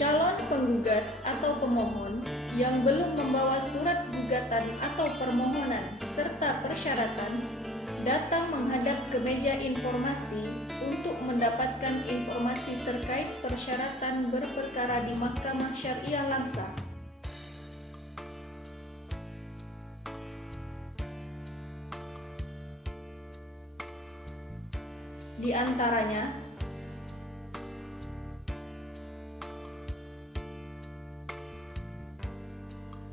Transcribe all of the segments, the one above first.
Calon penggugat atau pemohon yang belum membawa surat gugatan atau permohonan serta persyaratan datang menghadap ke meja informasi untuk mendapatkan informasi terkait persyaratan berperkara di Mahkamah Syariah Langsa. Di antaranya,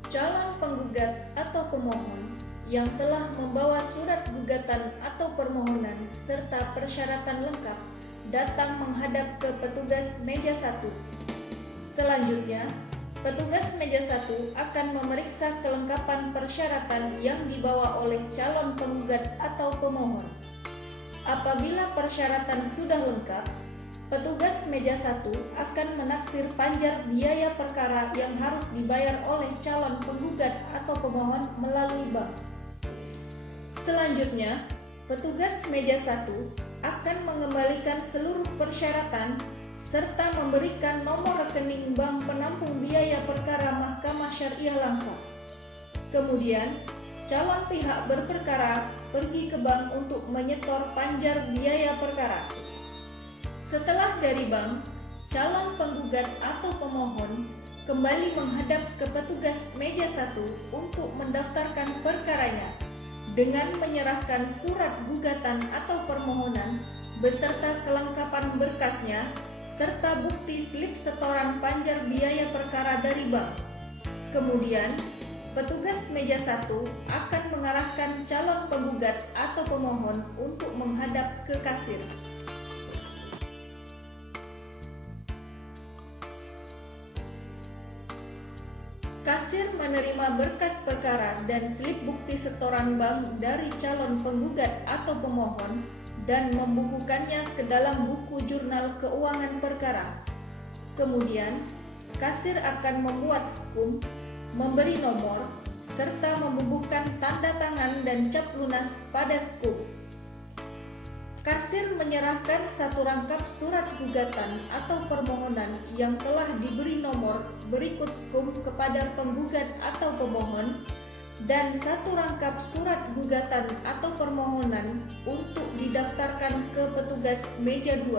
calon penggugat atau pemohon yang telah membawa surat gugatan atau permohonan serta persyaratan lengkap datang menghadap ke petugas meja 1. Selanjutnya, petugas meja 1 akan memeriksa kelengkapan persyaratan yang dibawa oleh calon penggugat atau pemohon. Apabila persyaratan sudah lengkap, petugas meja 1 akan menaksir panjar biaya perkara yang harus dibayar oleh calon penggugat atau pemohon melalui bank. Selanjutnya, petugas meja 1 akan mengembalikan seluruh persyaratan serta memberikan nomor rekening bank penampung biaya perkara Mahkamah Syariah Langsa. Kemudian, calon pihak berperkara pergi ke bank untuk menyetor panjar biaya perkara. Setelah dari bank, calon penggugat atau pemohon kembali menghadap ke petugas meja 1 untuk mendaftarkan perkaranya dengan menyerahkan surat gugatan atau permohonan beserta kelengkapan berkasnya serta bukti slip setoran panjar biaya perkara dari bank. Kemudian, petugas meja 1 akan mengarahkan calon penggugat atau pemohon untuk menghadap ke kasir. Kasir menerima berkas perkara dan slip bukti setoran bank dari calon penggugat atau pemohon dan membukukannya ke dalam buku jurnal keuangan perkara. Kemudian, kasir akan membuat skum, memberi nomor, serta membubuhkan tanda tangan dan cap lunas pada skum. Kasir menyerahkan satu rangkap surat gugatan atau permohonan yang telah diberi nomor berikut skum kepada penggugat atau pemohon dan satu rangkap surat gugatan atau permohonan untuk didaftarkan ke petugas meja 2.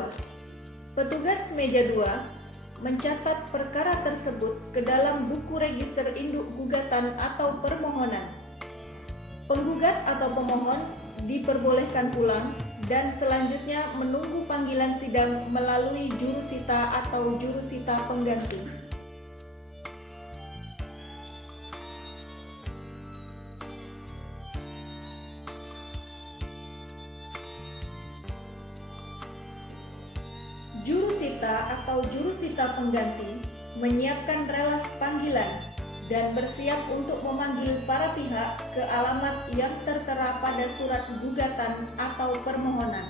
Petugas meja 2 mencatat perkara tersebut ke dalam buku register induk gugatan atau permohonan. Penggugat atau pemohon diperbolehkan pulang dan selanjutnya menunggu panggilan sidang melalui jurusita atau jurusita pengganti. Jurusita atau jurusita pengganti menyiapkan relas panggilan dan bersiap untuk memanggil para pihak ke alamat yang tertera pada surat gugatan atau permohonan.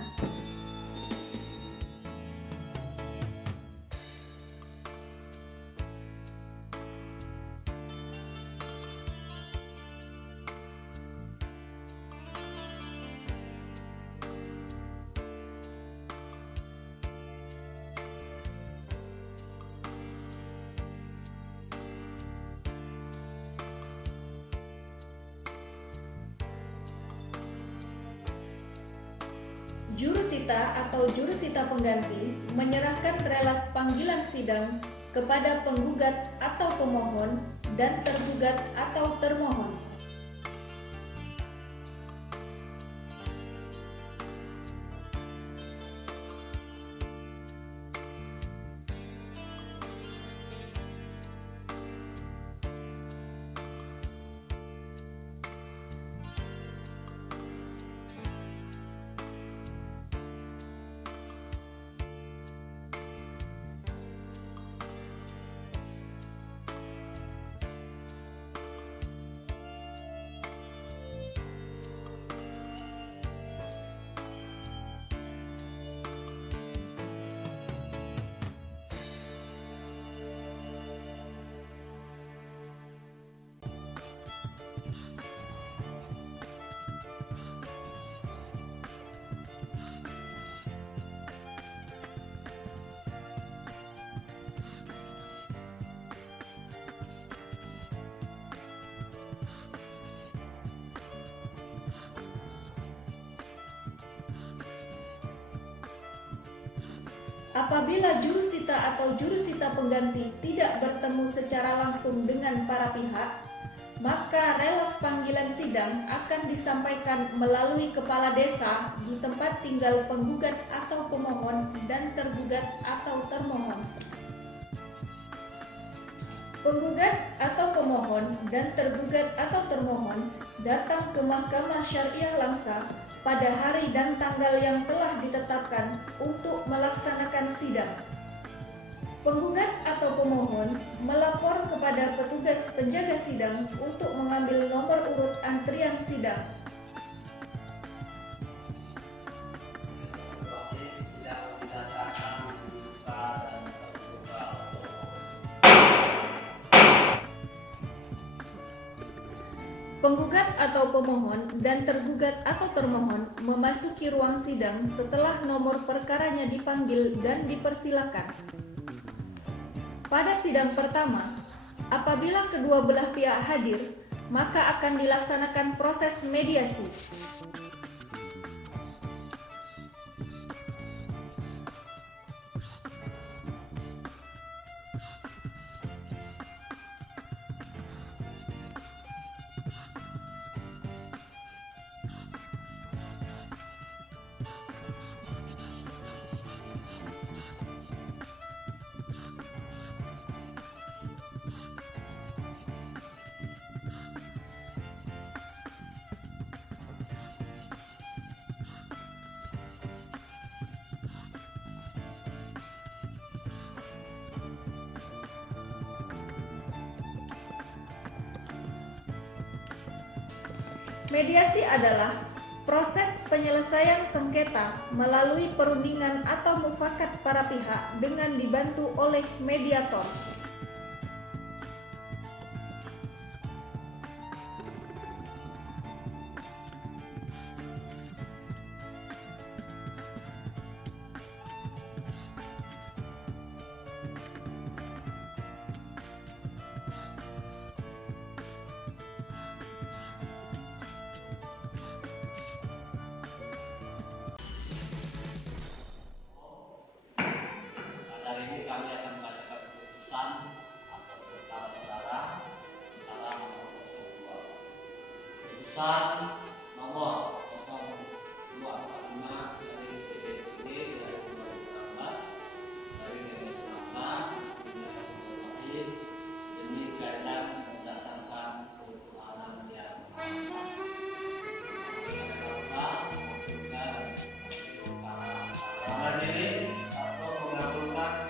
Jurusita atau jurusita pengganti menyerahkan relas panggilan sidang kepada penggugat atau pemohon dan tergugat atau termohon. Apabila jurusita atau jurusita pengganti tidak bertemu secara langsung dengan para pihak, maka relas panggilan sidang akan disampaikan melalui kepala desa di tempat tinggal penggugat atau pemohon dan tergugat atau termohon. Penggugat atau pemohon dan tergugat atau termohon datang ke Mahkamah Syariah Langsa pada hari dan tanggal yang telah ditetapkan untuk melaksanakan sidang. Penggugat atau pemohon melapor kepada petugas penjaga sidang untuk mengambil nomor urut antrian sidang. Penggugat atau pemohon dan tergugat atau termohon memasuki ruang sidang setelah nomor perkaranya dipanggil dan dipersilakan. Pada sidang pertama, apabila kedua belah pihak hadir, maka akan dilaksanakan proses mediasi. Mediasi adalah proses penyelesaian sengketa melalui perundingan atau mufakat para pihak dengan dibantu oleh mediator. Keputusan nomor 0245 dari DPRD 2018 dari Majelis Selasa demi keadaan berdasarkan ketuhanan yang maha esa diri atau mengabulkan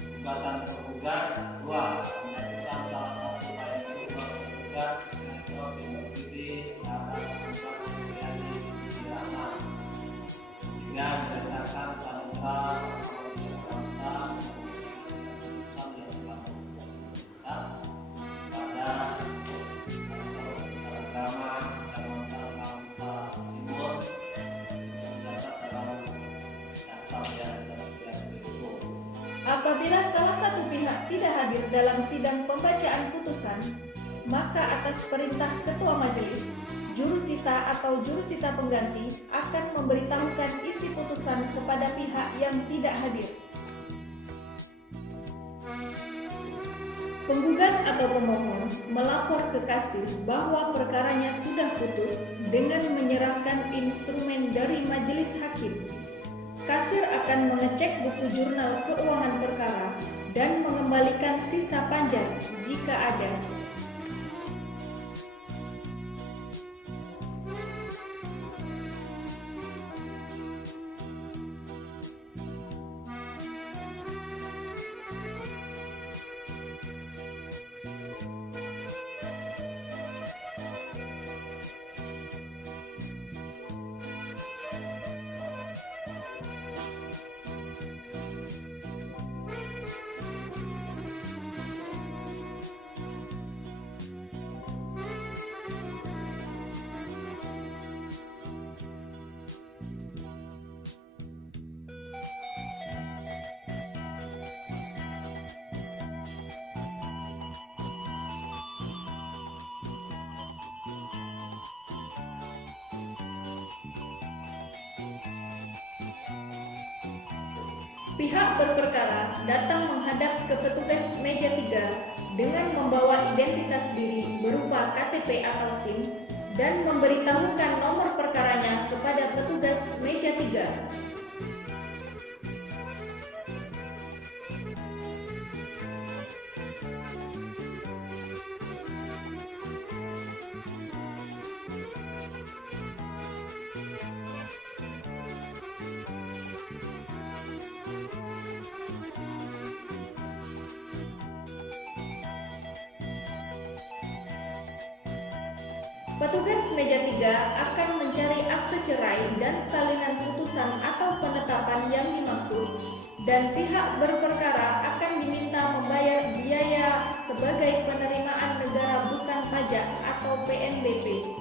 gugatan tergugat. 2. Menyatukan salah satu baik tergugat atau diikuti berdasarkan pramuka bangsa keputusan yang telah ditetapkan pada agama Kecamatan Langsa Timur yang terdapat dalam daftar yang tersedia berikut. Apabila salah satu pihak tidak hadir dalam sidang pembacaan putusan, maka atas perintah Ketua Majelis, jurusita atau jurusita pengganti akan memberitahukan isi putusan kepada pihak yang tidak hadir. Penggugat atau pemohon melapor ke kasir bahwa perkaranya sudah putus dengan menyerahkan instrumen dari majelis hakim. Kasir akan mengecek buku jurnal keuangan perkara dan mengembalikan sisa panjang jika ada. Pihak berperkara datang menghadap ke petugas meja 3 dengan membawa identitas diri berupa KTP atau SIM dan memberitahukan nomor perkaranya kepada petugas meja 3. Petugas meja 3 akan mencari akte cerai dan salinan putusan atau penetapan yang dimaksud, dan pihak berperkara akan diminta membayar biaya sebagai penerimaan negara bukan pajak atau PNBP.